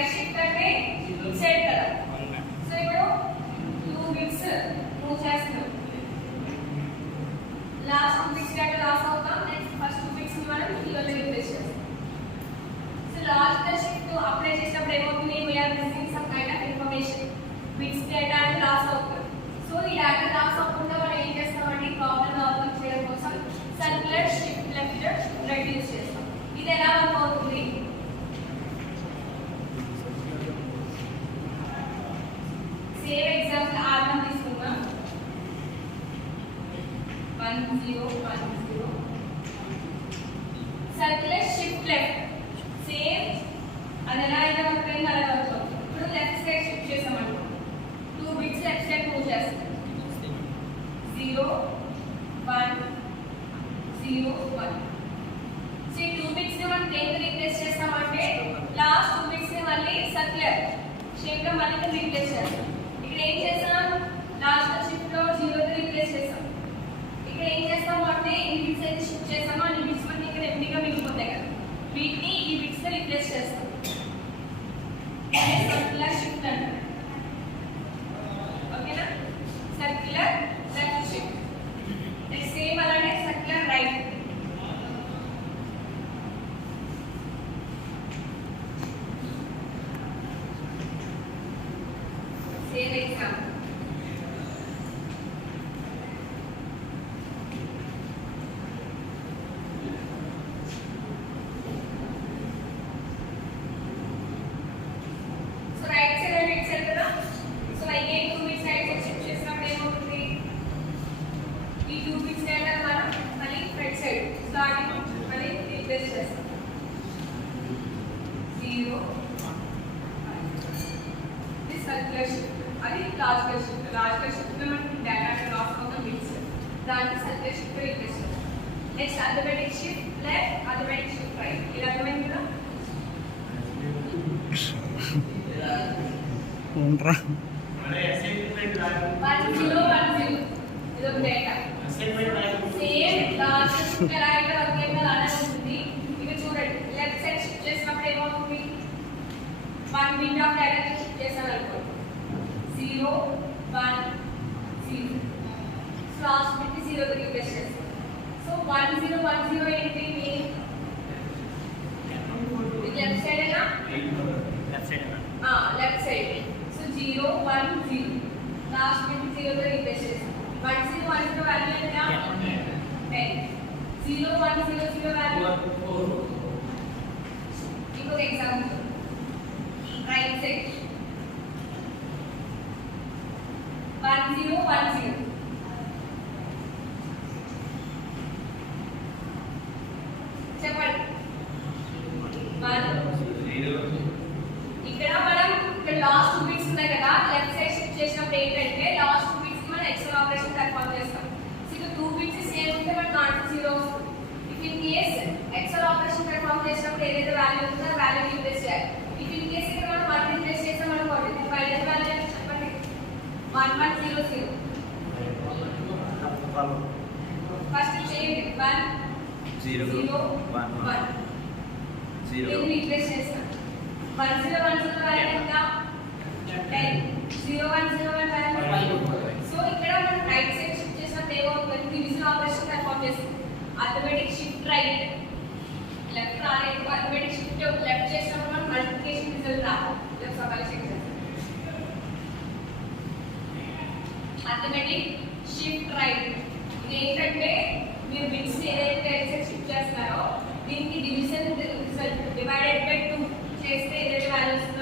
Right shift అంటే it side కదా. సో ఇప్పుడు 2 బిట్స్ మూవ్ చేస్తున్నాం. లాస్ట్ 2 బిట్స్ అంటే లాస్ అవుతాం. నెక్స్ట్ ఫస్ట్ 2 బిట్స్ మనం కీలోనే రీప్లేస్ చేస్తాం. సో లాజికల్ షిఫ్ట్ అప్లై చేసినప్పుడు ఏమవుతుంది? we are missing some kind of information. Bits data అనేది లాస్ అవుతుంది. సో ఈ డేటా లాస్ అవ్వకుండా మనం ఏం చేస్తామంటే ప్రాబ్లం సాల్వ్ చేయడం కోసం circular shift left right use చేస్తాం. ఇది ఎలా వర్క్ అవుతుంది? సేమ్ ఎగ్జాంపుల్ R1 తీసుకుందాం. 1 0 1 0 సర్క్యులర్ షిఫ్ట్ లెఫ్ట్ సేమ్ అది ఎలా అయితే వర్క్ అయింది అలా వర్క్ అవుతుంది. ఇప్పుడు లెఫ్ట్ సైడ్ షిఫ్ట్ చేసామనుకో 2 బిట్స్ లెఫ్ట్ సైడ్ మూవ్ చేస్తాం. 0 1 0 1 సో ఈ 2 బిట్స్ ని మనం దేంతో రీప్లేస్ చేస్తామంటే లాస్ట్ 2 బిట్స్ ని మళ్ళీ సర్క్యులర్ షేప్ లో మళ్ళీ రీప్లేస్ చేస్తాం. ఇక్కడ ఏం చేస్తాం? లాస్ట్ షిఫ్ట్ లో 0 తో రీప్లేస్ చేస్తాం. ఇక్కడ ఏం చేస్తాం అంటే ఈ బిట్స్ అయితే షిఫ్ట్ చేస్తామో ఈ బిట్స్ మనకి ఇక్కడ ఎంటీగా మిగిలిపోతాయి కదా, వీటిని ఈ బిట్స్ తో రీప్లేస్ చేస్తాం. సర్క్యులర్ షిఫ్ట్ అంటారు. ఓకేనా? Circular left shift. Next same అలానే circular right. Same example. So right side and left side కదా. So again 2 bits right side shift చేసినప్పుడు ఏమవుతుంది? ఈ 2 బిట్స్ డేటా మనం మళ్ళీ రైట్ సైడ్ స్టార్టింగ్ మళ్ళీ రీప్లేస్ చేస్తాం. 0 this circular shift అది లాజికల్ షిఫ్ట్. లాజికల్ షిఫ్ట్ లో మనకి డేటా లాస్ అవుతాం బిట్స్, దాన్ని సర్క్యులర్ షిఫ్ట్ తో రీప్లేస్ చేస్తాం. Next arithmetic shift left, arithmetic shift right. ఇది అర్థమైంది కదా? ఏంట్రా 1 0 1 0 ఇది ఒక డేటా. సేమ్ లాస్ట్ షిఫ్ట్ ఎలా అయితే వర్క్ అయిందో అలానే ఉంటుంది. ఇక చూడండి లెఫ్ట్ సైడ్ షిఫట్ చేసినప్పుడు ఏమవుతుంది? 1 బిట్ ఆఫ్ డేటా షిఫ్ట్ చేసాను అనుకోండి. 0 1 0 సో లాస్ట్ బిట్ 0 తో రీప్లేస్ చేస్తాం. సో 1 0 1 0 ఏంటి? మీనింగ్ ఇది లెఫ్ట్ సైడ్ ఏనా? Left side. So 0 1 0 last bit 0 తో రీప్లేస్ చేస్తాం. 1 0 1 0 వాల్యూ ఎంత? 10. 0 1 0 0 వాల్యూ 4. ఇంకొక ఎగ్జాంపుల్ రైట్ సైడ్ 1 0 1 0 చెప్పండి. 1 ఇక్కడ మనం ఇక్కడ లాస్ట్ 2 బిట్స్ ఉన్నాయి కదా, లెఫ్ట్ సైడ్ షిఫ్ట్ చేసినప్పుడు ఏంటంటే లాస్ట్ 2 బిట్స్ మనం ఎక్స్ట్రా ఆపరేషన్ కన్ఫర్మ్ చేస్తాం. సో ఇక్కడ 2 బిట్స్ సేమ్ ఉంటే మనకి ఆన్సర్ 0 వస్తుంది. If in case extra operation confirm చేసినప్పుడు ఏదైతే వాల్యూ ఉంటుందో ఆ వాల్యూ రీప్లేస్ చేయాలి. ఇఫ్ ఇన్ కేస్ ఇక్కడ మనం 1 రీప్లేస్ చేసాం అనుకోండి, ఫైనల్ వాల్యూ ఎంత చెప్పండి? 1 1 0 0. ఫస్ట్ చేయండి 1 0 1 1 0 రీప్లేస్ చేస్తాం. 1 0 1 0 వాల్యూ ఎంత? 10. 0 1 0 1 వాల్యూ 5. సో ఇక్కడ మనం రైట్ సైడ్ షిఫ్ట్ చేసినప్పుడు ఏమవుతుంది? డివిజన్ ఆపరేషన్ కన్ఫర్మ్ చేస్తాం. అథమెటిక్ షిఫ్ట్ రైట్ లెఫ్ట్ రాలేదు. అథమెటిక్ షిఫ్ట్ లెఫ్ట్ చేసినప్పుడు మనం మల్టిప్లికేషన్ రిజల్ట్ రాదు. లెఫ్ట్ సబాల్ చెక్ చేస్తాం. అథమెటిక్ షిఫ్ట్ రైట్ ఇది ఏంటంటే మీరు బిట్స్ ఏదైతే రైట్ సైడ్ షిఫ్ట్ చేస్తున్నారో దీనికి డివిజన్ రిజల్ట్ డివైడెడ్ బై 2 చేస్తే ఏదైతే వాల్యూ వస్తుందో